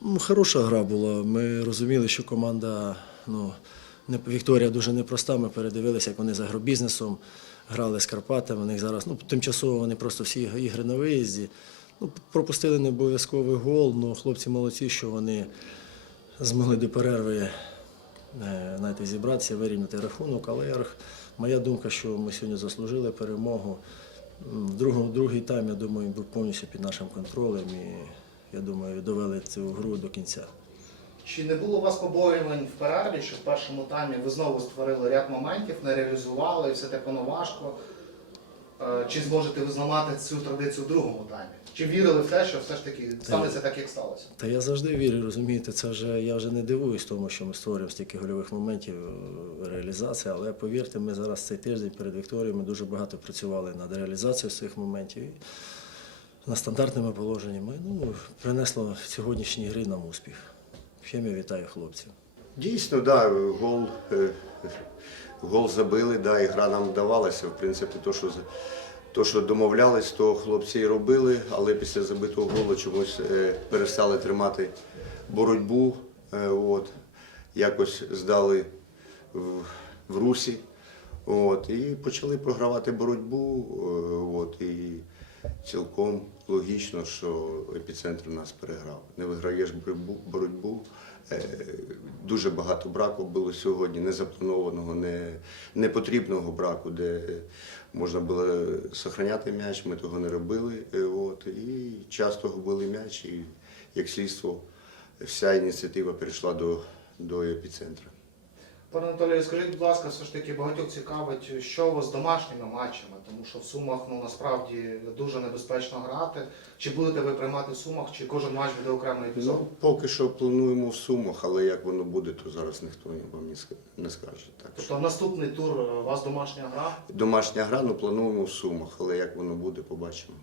Ну, Хороша гра була. Ми розуміли, що команда, ну, Вікторія дуже непроста. Ми передивилися, як вони за агробізнесом грали з Карпатами. У них зараз ну, тимчасово вони просто всі ігри на виїзді. Ну, пропустили не обов'язковий гол, але хлопці молодці, що вони змогли до перерви е, знаєте, зібратися, вирівняти рахунок. Але моя думка, що ми сьогодні заслужили перемогу. В другому, другий тайм, я думаю, був повністю під нашим контролем і я думаю, довели цю гру до кінця. Чи не було у вас побоювань в перерві, що в першому таймі ви знову створили ряд моментів, не реалізували, і все так воно важко? Е, Чи зможете ви зламати цю традицію в другому таймі? Чи вірили в те, що все ж таки станеться так, як сталося? Та я завжди вірю, розумієте, це вже я вже не дивуюсь тому, що ми створюємо стільки гольових моментів е, реалізації, але повірте, ми зараз цей тиждень перед Вікторією ми дуже багато працювали над реалізацією цих моментів. І над стандартними положеннями. Ну, принесло в сьогоднішній грі нам успіх. Ще я вітаю хлопців. Дійсно, да, гол, е, гол забили, да, і гра нам вдавалася. В принципі, то, що, то, що домовлялись, то хлопці і робили, але після забитого голу чомусь е, перестали тримати боротьбу. е, От, якось здали в, в русі. От, і почали програвати боротьбу. От, і цілком логічно, що епіцентр нас переграв. Не виграєш боротьбу, е, Дуже багато браку було сьогодні, незапланованого, не, непотрібного браку, де можна було сохраняти м'яч, ми того не робили. е, От, і часто губили м'яч, і як слідство, вся ініціатива перейшла до, до епіцентра. Пане Анатолію, скажіть, будь ласка, все ж таки багатьох цікавить, що у вас з домашніми матчами, тому що в Сумах ну насправді дуже небезпечно грати. Чи будете ви приймати в Сумах, чи кожен матч буде окремий епізод? Ну, поки що плануємо в Сумах, але як воно буде, то зараз ніхто вам не скаже. Так що Тобто наступний тур е, у вас домашня гра. домашня гра, ну плануємо в Сумах, але як воно буде, побачимо.